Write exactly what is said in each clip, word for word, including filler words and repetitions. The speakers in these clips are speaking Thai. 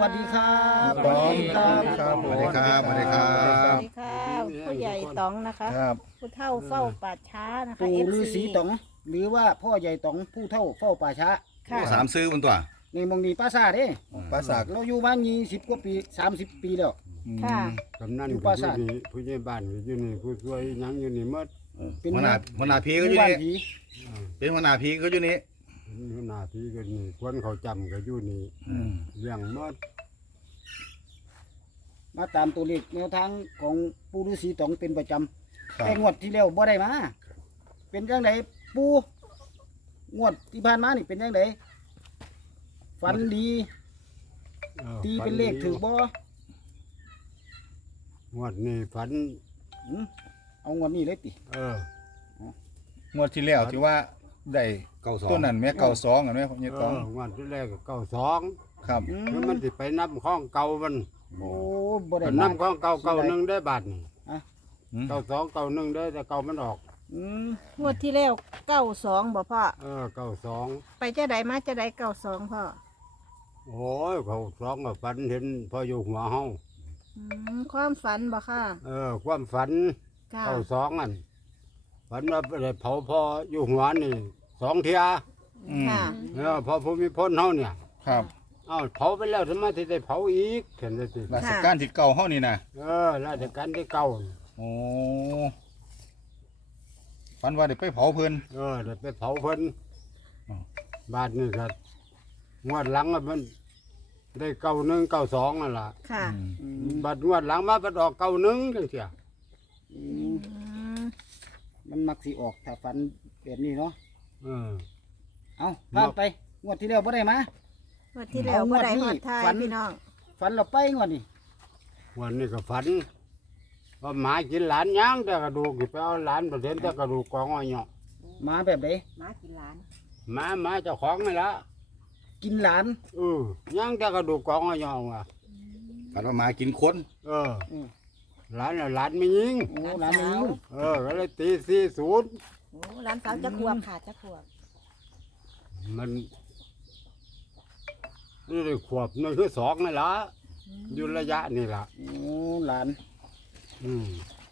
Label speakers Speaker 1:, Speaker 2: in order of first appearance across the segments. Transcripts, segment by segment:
Speaker 1: วัสดีครับ
Speaker 2: สวัสดีครับ
Speaker 3: สวัสดีครับสวัสดีครับ
Speaker 2: สวัสดีค่ะผู้ใหญ่ต๋องนะคะ
Speaker 1: ครับ
Speaker 2: ผู้เฒ่าเฝ้าป่าช้านะคะ
Speaker 1: ปู่
Speaker 2: เอฟ
Speaker 1: ฤา
Speaker 2: ซี
Speaker 1: ษีต๋องหรือว่าพ่อใหญ่ต๋องผู้เฒ่าเฝ้าป่าช้า
Speaker 2: ค่ะ
Speaker 3: สามซื้อบนตัว
Speaker 1: ในมองนีป้าซาเด้
Speaker 4: ปราสาท
Speaker 1: เราอยู่มายี่สิบกว่าปีสามสิบปีแล้ว
Speaker 2: ค่ะ
Speaker 4: กำนัน
Speaker 1: อยู่
Speaker 4: ก็
Speaker 1: ปรา
Speaker 4: อ
Speaker 1: สา
Speaker 4: ยู่
Speaker 1: ท
Speaker 4: นี่ผู้ใหญ่บ้านก็อยู่นี่ผู้ช่วยหยังอยู่นี่หมด
Speaker 1: เป็น
Speaker 3: หัวหน้าหัวหน้าพีก็
Speaker 1: ห
Speaker 3: อยู่
Speaker 1: มู่บ้าน
Speaker 3: นี่
Speaker 1: ผี
Speaker 3: เป็นหัวหน้าพีก็อยู่นี่
Speaker 4: อยู่หน้าที่ก็นี่คนเขาจำก็อยู่นี่เลี้ยงหมด
Speaker 1: มาตามตัวเลขแนวทางของปู่ฤาษีต๋องเป็นประจำ
Speaker 4: ครับ
Speaker 1: แต่งวดที่แล้วบ่ได้มา เป็นจังไดปู่งวดที่ผ่านมานี่เป็นจังไดฝันดี
Speaker 4: ออ
Speaker 1: ตีเป็นเลขถือบ่
Speaker 4: งวดนี้ฝัน
Speaker 1: หืมเอางวดนี้เลยติ
Speaker 4: เออง
Speaker 5: วดที่แล้วที่ว่าได้
Speaker 3: เก้าสอง
Speaker 5: ตัวนั้นแม่เก่าสองอ่ะแม่ของ
Speaker 4: เอ
Speaker 5: ยี่ตอง
Speaker 4: องวดที่แรกก็เก้าสอง
Speaker 5: ครับ
Speaker 1: อื
Speaker 4: แล้ว
Speaker 1: ม
Speaker 4: มันสิไปนับข้องเก่ามัน
Speaker 1: โอ้บ่ได้
Speaker 4: มัน
Speaker 1: มา
Speaker 4: นับข้องเก่าเก่าหนึ่งได้บาทนี่
Speaker 1: อ่ะ
Speaker 4: เก้าสองเก่าหนึ่งได้แต่เก่ามันออก
Speaker 1: อืม
Speaker 2: งวดที่แล้วเก้าสองบ่พ่อ
Speaker 4: เออเก้าสอง
Speaker 2: ไปจะใดมาจะใดเก้าสองพ่อ
Speaker 4: โอ้ยเขาสองกับฝันเห็นพออยู่หัวเฮา
Speaker 2: อืมความฝันบ่ค่ะ
Speaker 4: เออความฝัน
Speaker 2: ค่ะ
Speaker 4: เก้าสองอันฝันว่าได้เผาพ่ออยู่หัวนี่สองเทีย
Speaker 5: อืม
Speaker 2: ค่ะ
Speaker 4: เออพอภูมิพลเฮาเนี่ย
Speaker 5: ครับ
Speaker 4: เอ้าเผาไปแล้วทำไมถึงได้เผาอีกเห็นได้สิ
Speaker 5: ราชการที่เก่าเฮานี่นะ
Speaker 4: เออราชการที่เก่า
Speaker 5: โอ้ฝันว่าได้ไปเผาเพิ่น
Speaker 4: เออได้ไปเผาเพิ่น
Speaker 5: อ๋อ
Speaker 4: บาทนี่ครับงวดหลังอะมันได้เก้าหนึ่งเก้าสองนั่นล่ะ
Speaker 2: ค่ะ
Speaker 5: อืม
Speaker 1: อืม
Speaker 4: บาทงวดหลังมาบัดออกเก้าหนึ่งจังเสีย
Speaker 1: อืม
Speaker 2: อืม
Speaker 1: มันมักสิออกถ้าฝันแบบนี้เนาะ
Speaker 4: เออ
Speaker 1: เอาผ่านไปงวดที่แล้วบ่ได้มา
Speaker 2: งวดที่แล้ว
Speaker 1: เอาง
Speaker 2: บ่
Speaker 1: วด
Speaker 2: ได้
Speaker 1: นี้
Speaker 2: ฮอดทาย
Speaker 1: ฝัน
Speaker 2: พี่น้อง
Speaker 1: ฝันเราไปงวดนี้
Speaker 4: วันนี้ก็ฝันว่าหมากินหลานย่างแต่กระดูกสิไปเอาหลานประเด็นแต่กระดูกกองอ้อยเนาะ
Speaker 1: มาแบบไหน
Speaker 2: มากินหลาน
Speaker 4: หมาหมาเจ้าของนี่ละ
Speaker 1: กินหลาน
Speaker 4: เออย่างแต่กระดูกกองอ้อยเนาะว่ะ
Speaker 3: ฝันว่าหมากินคน
Speaker 4: เออ
Speaker 1: อืม
Speaker 4: หลานน่ะหลานไม่ยิง
Speaker 1: โอ้หลานไม่ยิง
Speaker 4: เออก็เลยตีสี่ศูนย์
Speaker 2: โอ้หลานสาวจะขวบค่ะจะขวบ
Speaker 4: มันนี่ได้ขวบหนึ่งคือสองนี่ละอยู่ระยะนี่ละ
Speaker 1: โอ้หลาน
Speaker 4: อืม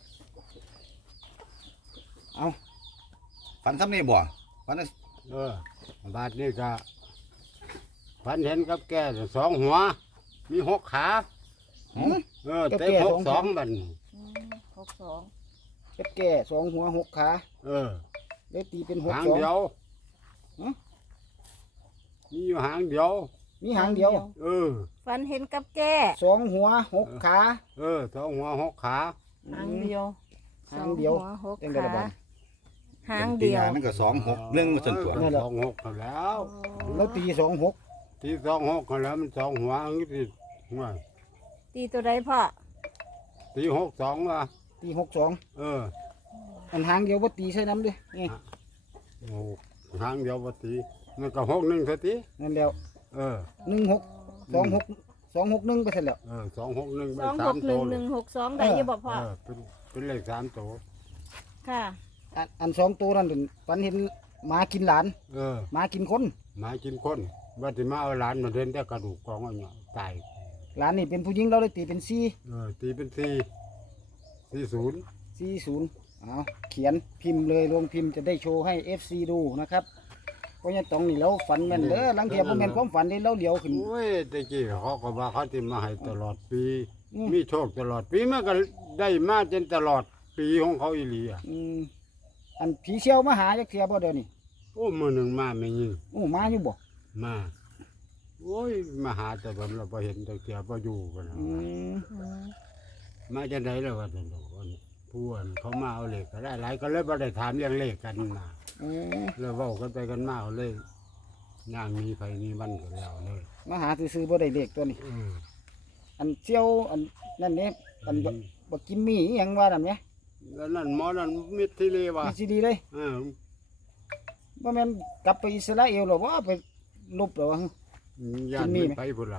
Speaker 1: เอา
Speaker 3: ฝันซ้ำนี่บ่ฝันว่า
Speaker 4: เออบาดนี่ก็ฝันเห็นกับแก่สองหัว มีหกขา
Speaker 3: หืม
Speaker 4: เออเต็มหกสองบัดน
Speaker 2: อืมหกสอง
Speaker 1: เป็ดแก่สองหัวหกขา
Speaker 4: เออ
Speaker 1: เลยตีเป็นหก
Speaker 4: หาง
Speaker 1: สอง
Speaker 4: เดียว
Speaker 1: ฮะ
Speaker 4: มีอยู่หางเดียว
Speaker 1: มีหางเดียว
Speaker 4: เออ
Speaker 2: ฝันเห็นกับแก่
Speaker 1: สองหัวหกขา
Speaker 4: เออสองหัวหกขา
Speaker 2: หางเดียว
Speaker 1: หางเดียว
Speaker 2: สอหัหก
Speaker 1: เป็นไงล่ะ
Speaker 2: ขา
Speaker 1: บ้าง
Speaker 2: หาง
Speaker 3: ตี
Speaker 2: เดียว
Speaker 3: หานั่นก็สองหกหนึ่งส่วนตัว
Speaker 1: นั่นแหละ
Speaker 4: สองหกกันแล้ว
Speaker 1: แล้วตีสองหก
Speaker 4: ที่สองหกกันแล้วมันสองหัวอันนี้ที่ว่า
Speaker 2: ตีตัวใดพ่อ
Speaker 4: ตีหกสองว่ะ
Speaker 1: ตีหกสอง
Speaker 4: เออ
Speaker 1: อันหางเดียวว่าตีใส่น้ำด้วยนี่
Speaker 4: โอ้หางเดียวว่าตีมันก็หกหนึ่งสติ
Speaker 1: นั่นแล้ว
Speaker 4: เออ
Speaker 1: หนึ่งหกสองหกสองหกหนึ่งไปเสร็จแล้ว
Speaker 4: เออสองหกหนึ่งไป
Speaker 2: สอง
Speaker 4: สา
Speaker 2: ห
Speaker 4: ม
Speaker 2: กห
Speaker 4: ตั
Speaker 2: นึ่
Speaker 4: ว
Speaker 2: งห
Speaker 4: เล
Speaker 2: นึ่
Speaker 4: ย
Speaker 2: งหกสองได้อยี่บ่พ่อ
Speaker 4: เออเป็นเป็นเลขสามตัว
Speaker 2: ค่ะ
Speaker 1: อันอันสองตัวนั่นเป็นฝันเห็นหมากินหลาน
Speaker 4: เออ
Speaker 1: หมากินคน
Speaker 4: หมากินคนว่าจะมาเอาหลานมาเดินแต่กระดูกกองอะไรเนาะตาย
Speaker 1: หลานนี่เป็นผู้หญิงเราเลยตีเป็นสี่
Speaker 4: เออตีเป็นสี่สี่ศูนย์
Speaker 1: สี่ศูนย์เอาเขียนพิมพ์เลยลงพิมพ์จะได้โชว์ให้ เอฟ ซี ดูนะครับเพราะงั้นตรงนี้เราฝันแม่นเด้อหลังเทียบบ่แม่นความฝันนี่เราเหลียวขึ้น
Speaker 4: โอ้ยตะกี้เขาก็ว่าเขาจะมาให้ตลอดปี
Speaker 1: อืม
Speaker 4: มีโชคตลอดปีมันก็ได้มาจนตลอดปีของเขาอีหลีอ่ะ
Speaker 1: อืมอันผีเชี่ยวมาหาจักเทียบ่เดี๋ยวนี้
Speaker 4: โอ้มือหนึ่งมาไม่ยิง
Speaker 1: โอ้มาอยู่บ่
Speaker 4: มาโอ้ยมาหาแต่ผมเราพอเห็นตะเกียบพออยู่กันนะ
Speaker 1: อืม
Speaker 2: อืม
Speaker 4: มาจะได้แล้วว่าแต่ละคนผู้อันเขามาเอาเหล็กก็ได้หลายก็เลยบ่ได้ถามเรื่องเลขกันนะ
Speaker 1: อืม
Speaker 4: แล้วเว้ากันไปกันมาเอาเลยนางมีไผมีมันก็แล้วเลย
Speaker 1: มาหาซื่อๆบ่ได้เลขตัวนี้
Speaker 4: เออ
Speaker 1: อันเชี่ยวอันนั่นนี่อันบ่บ่กินมีอิหยังว่านั่นแหม
Speaker 4: แล้วนั่นหมอนั่นมิตรที่เลวะ
Speaker 1: มีซีดีเลย
Speaker 4: เออ
Speaker 1: บ่แม่นกลับไปอิสราเอลหรอว่าไปลบหรอวะ
Speaker 4: ญา
Speaker 1: กิ
Speaker 4: ติ
Speaker 1: นมี
Speaker 4: มัน
Speaker 1: ไหม
Speaker 4: ไปพุ่นละ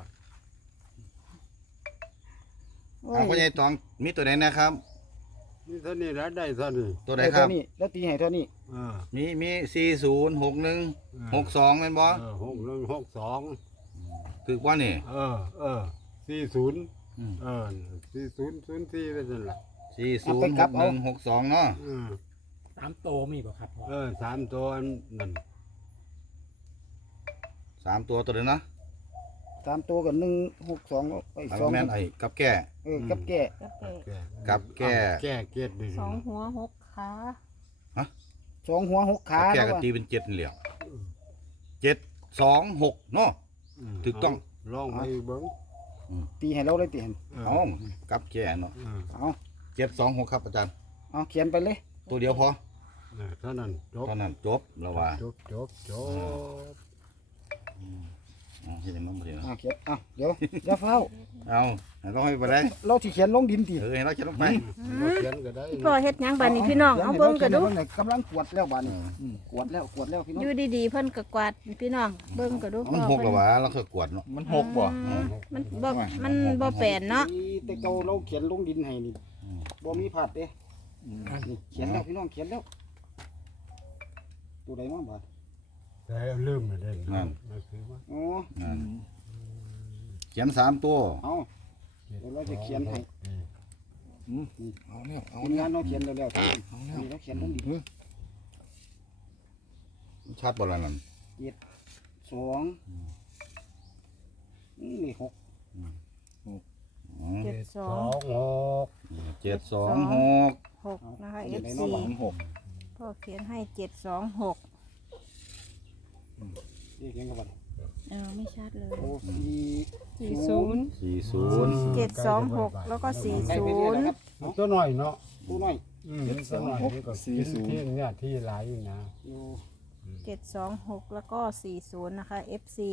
Speaker 1: โอ้
Speaker 3: เอาพ่อใหญ่ตองมีตัวไหนนะครับ
Speaker 4: นี่เท่านี้แล้วได้เท่านี้
Speaker 3: ตัวไหน
Speaker 1: ได้
Speaker 3: ครั
Speaker 1: เท่า
Speaker 3: บ
Speaker 1: นี้แล้วตีให้เท่านี้
Speaker 4: เออ
Speaker 3: มีมีสี่ศูนย์หกหนึ่งหกสองเป็นบ่
Speaker 4: เออหกหนึ่งหกสอง
Speaker 3: ถือว่านี่
Speaker 4: เออ เออสี่ศูนย์
Speaker 3: อืม
Speaker 4: เออสี่ศูนย์ศูนย์สี่ไปนั่นแหละ
Speaker 3: สี่ศูนย์หกหนึ่งหกสองเนาะ
Speaker 4: อืม
Speaker 6: สามโตมีบ่ครับพ่อ
Speaker 4: เออสามตัวนั่น
Speaker 3: สามตัวตัวเดียวนะ
Speaker 1: สามตัวกับหนึ่งหกสองไป
Speaker 3: แล้ว
Speaker 1: สอง
Speaker 3: แม่นไอ้กับแก่
Speaker 1: เออกับแก่
Speaker 2: กับเก
Speaker 3: กับแก้
Speaker 4: แก้เกียรติดี
Speaker 2: สองหัวหกขา
Speaker 1: สองหัวหกขา
Speaker 3: กับแก่
Speaker 1: แล้ว
Speaker 3: ก็
Speaker 1: ว่ะ
Speaker 3: ตีเป็นเจ็ดนี่แหละเจ็ดสองหกเนาะ ถูกต้อง
Speaker 4: ลองไปเบิ้ง
Speaker 1: ตีให้เราเลยตีให้
Speaker 3: เอากับแก่เนาะ
Speaker 4: เออ
Speaker 1: เอา
Speaker 3: เจ็ดสองหกครับอาจารย์
Speaker 1: เอาเขียนไปเลย
Speaker 3: ตัวเดียวพอ
Speaker 4: เออเท่านั้นจบ
Speaker 3: ตอนนั้นจบแล้วว่า
Speaker 4: จบจบจบ
Speaker 3: อ๋อเห็นมั้งเห็น
Speaker 1: เอาเขียนเอาเดี๋ยวอย่าเฝ้า
Speaker 3: เอาให้เราให้ไปได้
Speaker 1: เราที่เขียนลงดินตี
Speaker 3: เออให้เราเขียนลงไป
Speaker 4: บ่เขียนก็ได้
Speaker 2: พ่อเฮ็ดหยังบัดนี้พี่น้องเอาเบิ่งกันดู
Speaker 1: กำลังกวดแล้วบ้านนี้มกวดแล้วกวดแล้วพี่น้อง
Speaker 2: อยู่ดีๆเพิ่นก็กวาดพี่น้องเบิ่งกันดู
Speaker 3: มันหกแล้ววะเราเคยกวดเนาะ
Speaker 5: มันหกบ่
Speaker 2: อืมมันบ่มันบ่แปลนเนาะ
Speaker 1: นี่แต่เก่าเราเขียนลงดินให้นี่บ่มีผาดเด้นี่เขียนแล้วพี่น้องเขียนแล้วตัวใดมั่งบ้า
Speaker 4: แต่ลืมไปได้นั่นคือว่า
Speaker 1: อ๋อ
Speaker 3: นั่นเขียนสามตัว
Speaker 1: เอาเดี๋ยวเราจะเขียนให้
Speaker 5: เอาเนี่ยเอา
Speaker 1: ทีม
Speaker 5: เนี่ย
Speaker 1: งานเราเขียนแล้วแล้วนี่เราเขียนลงดิน
Speaker 3: ชัดบ่ละนั่น
Speaker 1: สองนี่หก
Speaker 3: อ๋อ
Speaker 2: เจ็ดสอ
Speaker 4: สอง งหก
Speaker 3: เจ็ดสองหก
Speaker 2: หกนะคะ
Speaker 1: เขียน
Speaker 2: เอฟ
Speaker 1: ใน
Speaker 2: ซี
Speaker 1: น้องหวังหก
Speaker 2: พ่อเขียนให้เจ็ดสองหก
Speaker 1: นี่เขียนกับบัตร
Speaker 2: เออไม่ชัดเลย
Speaker 1: โอ้สี่
Speaker 2: สี่ศูนย์
Speaker 3: สี่ศูนย์
Speaker 2: เจ็ดสองหกแล้วก็สี่
Speaker 1: ใกล้
Speaker 2: ศู
Speaker 1: ไปเรื่อย
Speaker 2: นย์
Speaker 1: นะครับ
Speaker 4: ตัวหน่อยเนาะ
Speaker 1: ผู้น้อย
Speaker 4: อืมตัวหน่อยนี่ก็สี่ศูนย์ที่เนี่ยที่หลายอยู่นะ
Speaker 1: อยู่
Speaker 2: เจ็ดสองหกแล้วก็สี่ศูนย์นะคะ เอฟ ซี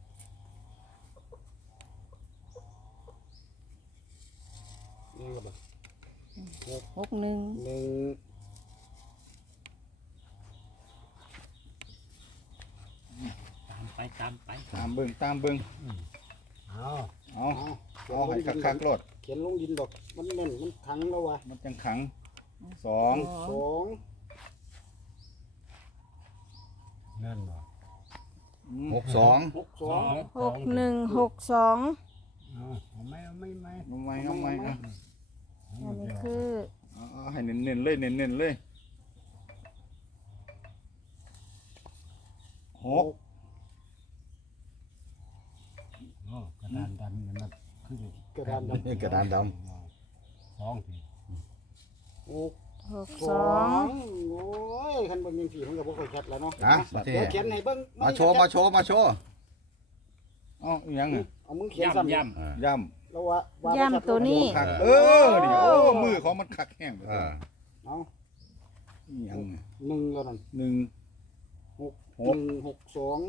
Speaker 1: นี่กับบัตร
Speaker 2: หกหนึ่ง
Speaker 1: หนึ่ง
Speaker 6: ตามไปตามไป
Speaker 5: ตามเบิ่งตามเบิ่ง
Speaker 4: เอา
Speaker 5: เอาเอาให้คักๆรถ
Speaker 1: เขียนลงดินดอกมันแน่นมันขังแล้ววะ
Speaker 5: มันจังขังสอง
Speaker 1: สอง
Speaker 4: นั่นบ่
Speaker 3: หกสอง
Speaker 1: หกสอง
Speaker 2: หกหนึ่งหกสอง
Speaker 4: เอาเอาไม่เอาไม่ไม่
Speaker 5: เอาไหมเอาไหมอ่ะ
Speaker 2: อันนี้คือ
Speaker 5: เอาเอาให้เน้นๆเลยเน้นๆเลยหก
Speaker 4: โอ้กระดานดำนี่มันคือก
Speaker 1: ระดานดำ
Speaker 3: กระดานด
Speaker 4: สองที
Speaker 1: หก
Speaker 2: หก
Speaker 1: ส
Speaker 2: ส
Speaker 1: อ
Speaker 2: อง
Speaker 1: งโอ้ยคันเบิ่งยังสี่มันก็บ่ค่อยชัดแล้วเนาะ
Speaker 3: ำนะมาที่
Speaker 1: เดี๋ยวเขียนให้เบิ่ง
Speaker 3: มาโชว์มาโชว์มาโชว์
Speaker 5: เอาอีหยังอ่ะ
Speaker 1: เอามือเขียนซ้ำ
Speaker 6: ย่ำย่
Speaker 3: อ่า
Speaker 5: ย่
Speaker 1: แล้วว่าว่า
Speaker 2: ย่ำตัวนี้
Speaker 5: ำคักเออนี่โอ้มือของมันคักแห้งไป
Speaker 3: อ่า
Speaker 1: เอา
Speaker 5: อีหยังอ่ะ
Speaker 1: หนึ่งแล้วนั่น
Speaker 5: หนึ่ง
Speaker 1: หก
Speaker 5: ห
Speaker 1: ห
Speaker 5: ก
Speaker 1: นึ่งหกสอง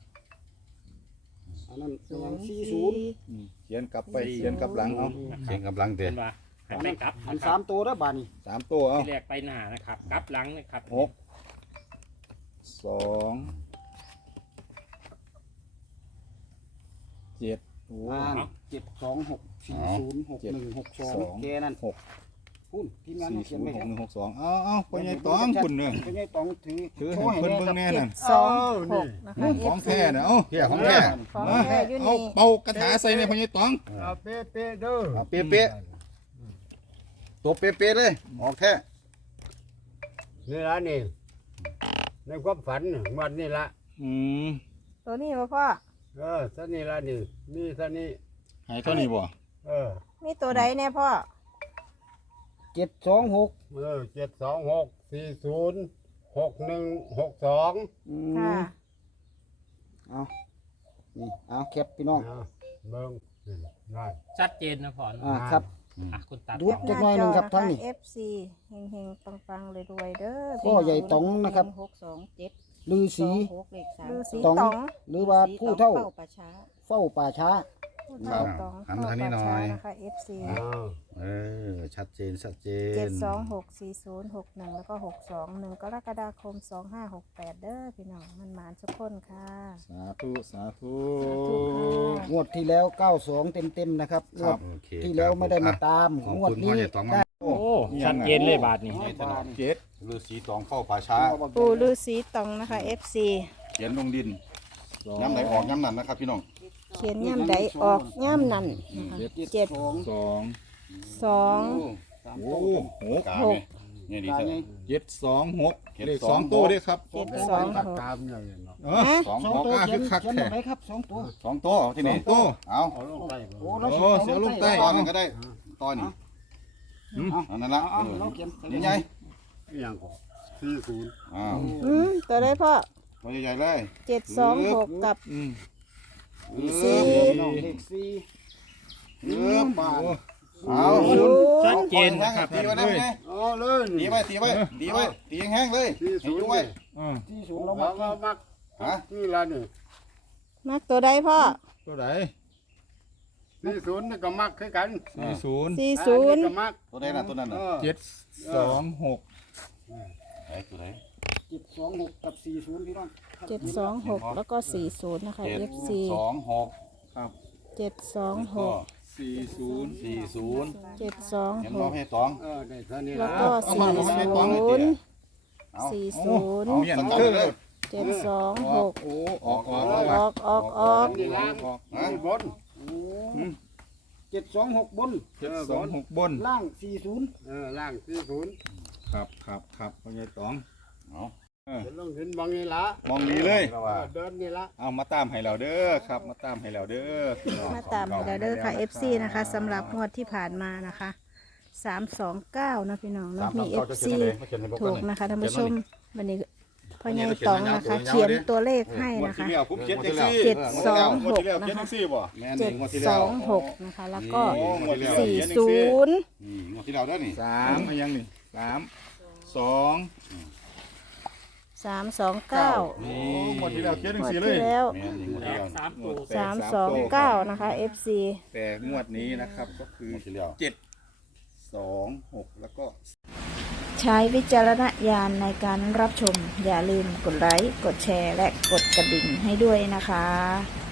Speaker 1: อันนั้น
Speaker 2: ศู
Speaker 1: ยัง
Speaker 2: นย์
Speaker 1: สี่
Speaker 2: สี่
Speaker 1: ศูนย์
Speaker 5: อืมเขียนกลับไปเขียนกลับหลังเอา
Speaker 3: เสียงกำลังเตะ
Speaker 6: เป็นว่าหันไปกลับ
Speaker 1: อัน
Speaker 6: นะค
Speaker 1: สา
Speaker 6: รับ
Speaker 1: มตัวแล้วบาดนี้
Speaker 5: สามตัวเอา
Speaker 6: ที่แรกไปหน้านะครับกลับหลังนะครับ
Speaker 5: หกสองเจ็ดโอ้
Speaker 1: อ่านเจ็ดสองหกสี่ศูนย์หกหนึ่งหกสอง
Speaker 5: สอง
Speaker 1: แกนั่น
Speaker 5: หก
Speaker 1: พุ่นทีมงาน
Speaker 5: สี่
Speaker 1: เขาเขี
Speaker 5: ศู
Speaker 1: ยน
Speaker 5: น
Speaker 1: ไว้
Speaker 5: ย์ห
Speaker 1: แล้
Speaker 5: ก
Speaker 1: ว
Speaker 5: หนึ่งหกสองเอาเอาพ่อใหญ่ตองคุณเนี่ย
Speaker 1: พ่อใหญ่ตองถือ
Speaker 5: ถือ
Speaker 1: โช
Speaker 5: ให้
Speaker 1: ว์ให้
Speaker 5: เพิ่น
Speaker 1: แน่
Speaker 5: เบิ่ง
Speaker 1: ครับ
Speaker 5: แน่นั่น
Speaker 2: สองหกนะคะ
Speaker 5: ของ
Speaker 2: เอฟ
Speaker 5: แท้
Speaker 2: ซี
Speaker 5: เนี่ยเอ้า
Speaker 3: เพี้ยของแท้
Speaker 2: ของ
Speaker 5: มา
Speaker 2: แท้อยู่
Speaker 5: เอา
Speaker 2: นี่
Speaker 5: เป่ากระถาใส่ในพ่อใหญ่ตอง
Speaker 4: เอาเป๊ะเป๊ะๆเด้อ
Speaker 3: เอาเป๊ะๆตัวเป๊ะๆเลยออกแท้
Speaker 4: นี่ละนี่ในความฝันวันนี้ละ
Speaker 5: อืม
Speaker 2: ตัวนี้ป่ะพ่อ
Speaker 4: เออท่านี่ละนี่นี่ท่านี่
Speaker 5: ให้เท่านี้บ่
Speaker 4: เออ
Speaker 2: มีตัวใดเนี่ยพ่อ
Speaker 1: เจ็ดสองหก
Speaker 4: เออเจ็ดสองหกสี่ศูนย์หกหนึ่งหกสอง
Speaker 1: อื
Speaker 2: ค่ะ
Speaker 1: มเอานี่เอาแคปพี่น้อง
Speaker 4: เบิ้งนี่นั่น
Speaker 6: ชัดเจนนะพ่อ
Speaker 1: อ่าครับ
Speaker 6: อ่ะคุณตา
Speaker 1: ดู จักหน่อยหนึ่งครับท่านนี่
Speaker 2: เอฟซีเฮงเฮงปังปังๆรวยๆเด้อ
Speaker 1: พ่อใหญ่ต๋องนะครับ
Speaker 2: หกสองเจ็ด
Speaker 1: ลือสี
Speaker 2: หกเลขสามฤาษี
Speaker 1: ต๋อง
Speaker 2: ต๋อง
Speaker 1: หรือว่าผู้เท่า
Speaker 2: ฝ้ป่าช้า
Speaker 1: เฝ้าป่าช้า
Speaker 2: ผู้เท่าต๋อง
Speaker 3: หันมาทางนี้หน่อย
Speaker 2: เฝ้าป่าช้านะคะ เอฟ ซี
Speaker 4: อ้าว
Speaker 3: เออชัดเจนชัดเจ
Speaker 2: เจ็
Speaker 3: น
Speaker 2: ดสองหกสี่ศูนย์หกหนึ่งแล้วก็หกสองหนึ่งกรกฎาคมสองห้าหกแปดเด้อพี่น้องมันหมานทุกคนค่ะ
Speaker 5: สาธุสาธุ
Speaker 2: สาธุค่ะ
Speaker 1: งวดที่แล้วเก้าสองเต็มๆนะครับงวด
Speaker 3: โอเค
Speaker 1: ที่แล้วไม่ได้มาตาม
Speaker 3: ขอบ
Speaker 1: งวด
Speaker 3: คุณพ่อ
Speaker 1: นี้
Speaker 3: ใหญ่ตองมาก
Speaker 6: โอ้ชัดเจนเลยบาทนี้
Speaker 1: เอาบาทนี่
Speaker 5: เจ็ด
Speaker 3: ฤาษีตองเข้าป่าช้า
Speaker 2: ปู่ฤาษีต๋องนะคะ เอฟ ซี
Speaker 3: เขียนลงดิน
Speaker 5: สอง
Speaker 3: ย้ำไหนออกย้ำนั่นนะครับพี่น้อง
Speaker 1: เจ็ดส
Speaker 2: เขียนย่ำใดออกย่ำนั่นนะคะ
Speaker 1: เจ็ด
Speaker 2: เจ็ด
Speaker 1: สอง
Speaker 5: สอง
Speaker 2: สอง
Speaker 1: สาม
Speaker 5: โอ้
Speaker 1: ตัว
Speaker 5: โห
Speaker 3: กา
Speaker 2: ห
Speaker 3: เนี่ย
Speaker 2: ก
Speaker 3: เนี่ยดี
Speaker 1: กา
Speaker 3: จัง
Speaker 1: ไง
Speaker 5: เจ็ดสองหก
Speaker 3: เจ็ด
Speaker 5: เลข
Speaker 3: ส
Speaker 5: ส
Speaker 3: อ
Speaker 5: อง งตัวเด้อครับ
Speaker 2: เจ็ดสองหก
Speaker 4: ตามเนี่ยเนาะ
Speaker 5: เออ
Speaker 2: ฮะ
Speaker 3: สอง
Speaker 1: สอง
Speaker 3: หก
Speaker 1: ตัว
Speaker 5: อ่ะ
Speaker 1: เขียน
Speaker 5: คือคัก
Speaker 1: เขียน
Speaker 5: แท้
Speaker 1: แบบไหนครับสองตัว
Speaker 3: สองตัวที่
Speaker 5: สอ
Speaker 3: นี่
Speaker 5: งตัว
Speaker 3: เอา
Speaker 4: เอาลงไป
Speaker 1: โอ้
Speaker 4: บ่
Speaker 1: เรา
Speaker 5: โอ้เสียลงใต้
Speaker 3: ตอนนึงก็ได้ตอนนี้
Speaker 1: เอา
Speaker 3: อันนั้นละ
Speaker 1: เอาเอาเราเขียน
Speaker 3: ใหญ่
Speaker 4: อีหยังก็สี่ศูนย์
Speaker 3: ๆอ้าว
Speaker 2: อืมตัวได้พ่อ
Speaker 3: ตัวใหญ่ๆเลย
Speaker 2: เจ็ดสองหกกับ
Speaker 5: อืม
Speaker 2: สี่
Speaker 1: น้องเลขสี่
Speaker 3: เออ
Speaker 1: บาท
Speaker 3: เอา
Speaker 6: ชัดเจนนะครับ
Speaker 3: ตีไว้ได้ไหม
Speaker 4: เอาเลย
Speaker 3: ตีไว้ตีไว้ตีไว้ตีแห้งๆเลย
Speaker 4: สี่
Speaker 3: ให้
Speaker 4: ศูน
Speaker 3: อยู่
Speaker 4: ย์
Speaker 3: ไว้
Speaker 5: อ่า
Speaker 1: ที่ศูนย์
Speaker 4: เรา
Speaker 1: เรามา
Speaker 4: เรามัก
Speaker 3: ฮะ
Speaker 4: นี่ละนี่
Speaker 2: มักตัวได้พ่อ
Speaker 5: ตัวไหน
Speaker 4: สี่ศูนย์นี่ก็มักคือกัน
Speaker 5: สี่ศูนย์
Speaker 2: สี่ศูนย์
Speaker 4: อัก็มัก
Speaker 3: ตัวใดน่ะตัวนั้นน่ะ
Speaker 4: ออ
Speaker 5: เจ็ดสองหก
Speaker 3: ไอ้ตัวไหน
Speaker 1: เจ็ดสองหกกับสี่ศูนย์พี่น้อง
Speaker 2: เจ็ดสองหกแล้วก็สี่ศูนย์นะคะ
Speaker 3: เจ็ด
Speaker 2: เอฟซี
Speaker 3: สองหก
Speaker 5: ครับ
Speaker 2: เจ็ดสองห
Speaker 3: ก็
Speaker 2: ก
Speaker 5: สี่ศูนย์
Speaker 3: สี่ศูนย์
Speaker 2: เจ็ดสอง
Speaker 3: เห็น
Speaker 2: ห
Speaker 3: บ่
Speaker 2: ก
Speaker 3: ให้สอง
Speaker 4: เออได้เท่านี้
Speaker 2: แล้ว
Speaker 4: ละ
Speaker 2: ก็สี่ศูนย์
Speaker 3: เอา
Speaker 2: สี่ศูนย์
Speaker 3: เอา
Speaker 5: เมียน
Speaker 3: สั่ง
Speaker 5: เคือ
Speaker 3: เลย
Speaker 2: เจ็ดสองหก
Speaker 5: โอ้ออกออก
Speaker 2: ออกออกออก
Speaker 4: นี่ล่าง
Speaker 5: ออก
Speaker 4: นี่บน
Speaker 1: เจ็ดสองหกบน
Speaker 5: เจ็ดสองหกบน
Speaker 1: ล่างสี่ศูนย์
Speaker 4: เออล่างสี่ศูนย์
Speaker 5: ครับครับครับพ่อใหญ่ตอง
Speaker 3: เอา
Speaker 4: เห็นลงเห็นบางนี่ละ
Speaker 5: มองนี้เลย
Speaker 4: เออเดินนี่ละ
Speaker 5: เอามาตามให้เราเด้อครับ มาตามให้เราเด้อพี่น้อง
Speaker 2: มาตามให้เราเด้อค่ะ เอฟ ซี นะคะสำหรับงวดที่ผ่านมานะคะสามสองเก้านะพี่น้องเนาะมี เอฟ ซี ถูกนะคะท่านผู้ชมวันนี้พ่อใหญ่ตองนะคะ เขียนตัวเลขให้
Speaker 5: งวด
Speaker 2: นะ
Speaker 5: ที่
Speaker 2: คะ
Speaker 5: แล้วผมเขียนจังซี่
Speaker 2: เจ็ดสองหก
Speaker 5: งวดที่แล้วเขียนจังซี่บ่
Speaker 3: แม่น
Speaker 2: เจ็ด
Speaker 3: งวดที่
Speaker 2: ส
Speaker 3: แล้ว
Speaker 2: องหกนะคะ แล้วก็
Speaker 5: โอ้งวดที่แล้ว
Speaker 2: สี่
Speaker 5: เขียนจัง
Speaker 2: ศู
Speaker 5: ซี่
Speaker 2: นย์
Speaker 3: นี่งวดที่แล้วเด้อนี่
Speaker 5: สามอะไรยังนี่สามสอง
Speaker 2: สามสองเก้า
Speaker 5: โอ้งวดที่แล้วเขียนจั
Speaker 2: ง
Speaker 5: ง
Speaker 2: วด
Speaker 5: ซี่เล
Speaker 2: ที่
Speaker 5: ย
Speaker 2: แล้ว
Speaker 3: แม่นนี่งวดที่แล้ว
Speaker 6: สามตัว
Speaker 2: สามสองเก้านะคะ เอฟ ซี
Speaker 5: แต่งวดนี้นะครับก็คือง
Speaker 3: วดที่แล้ว
Speaker 5: เจ็ดสองหกแล้วก็
Speaker 2: ใช้วิจารณญาณในการรับชม อย่าลืมกดไลค์ กดแชร์ และกดกระดิ่งให้ด้วยนะคะ